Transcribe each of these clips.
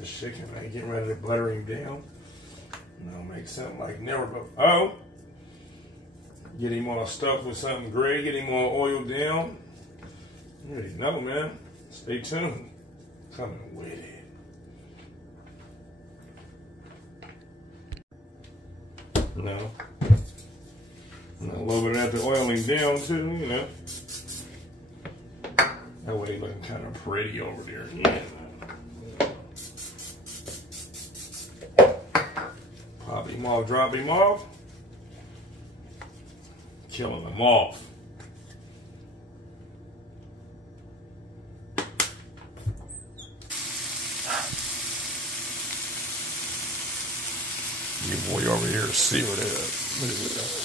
this chicken. I ain't getting ready to butter him down. And I'll make something like never before. Oh! Get him all stuffed with something gray. Get him all oiled down. You already know, man. Stay tuned. Coming with it. No. And a little bit of that to oil him down too, you know. That way he looking kind of pretty over there. Yeah. Pop him off, drop him off. Killing them off. Your boy over here see what it is. Look at that.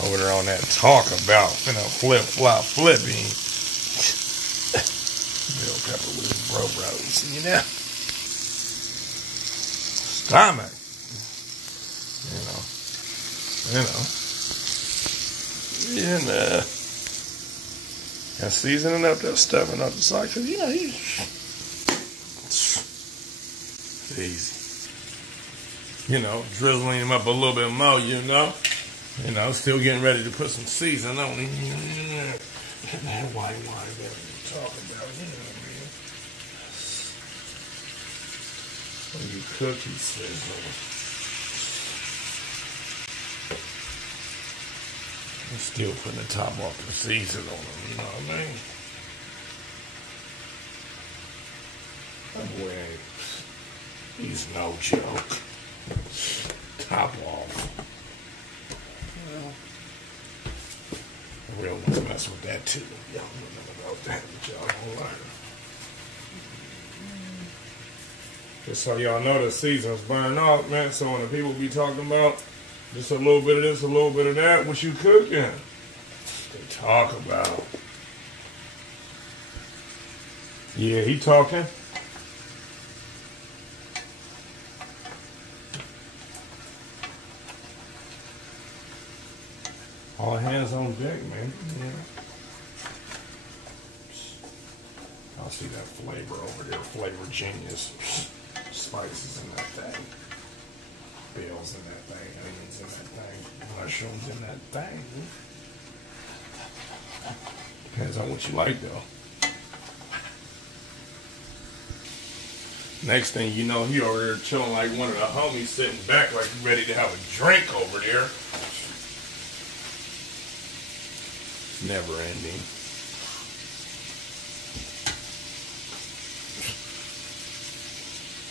Over there on that talk about flip flop flipping. Bell pepper with his bros, you know. Stomach. And seasoning up that stuffing up the side, cause you know it's easy. You know, drizzling him up a little bit more, you know. Still getting ready to put some seasoning on him. That white wine that we talk about, you know what I mean? When you cook, he sizzle. I'm still putting the top off the season on him, you know what I mean? That boy ain't, he's no joke. Top off. Well, the real ones mess with that too. Y'all don't know about that, but y'all don't learn. Just so y'all know, the season's burning off, man. So when the people be talking about just a little bit of this, a little bit of that, what you cooking? They talk about. Yeah, he talking. All hands on deck, man. Yeah. I'll see that flavor over there. Flavor genius. Spices in that thing. Bells in that thing. Onions in that thing. Mushrooms in that thing. Depends on what you like, though. Next thing you know, he over there chilling like one of the homies, sitting back like he's ready to have a drink over there. Never ending.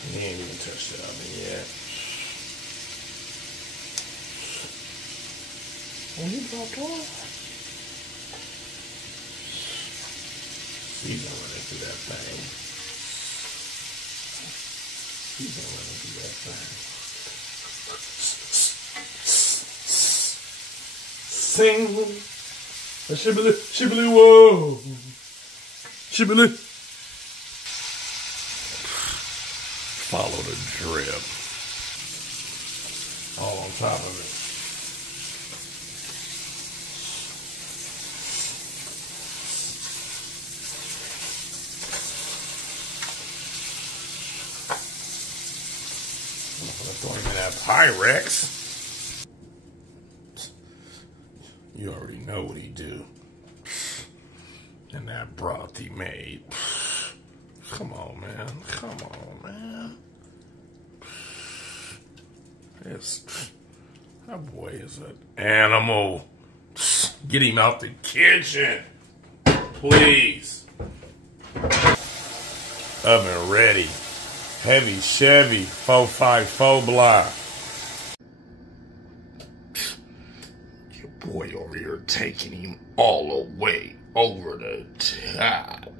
He ain't even touched the oven yet. When he dropped off, he's gonna run into that thing. He's gonna run into that thing. Sing. Shibbly, shibbly, whoa. Shibbly. Follow the drip. All on top of it. I'm gonna throw him in that Pyrex. You already know what he do. And that broth he made. Come on, man. Come on, man. That boy is an animal. Get him out the kitchen. Please. Oven ready. Heavy Chevy 454 block. Your boy over here taking him all the way over the top.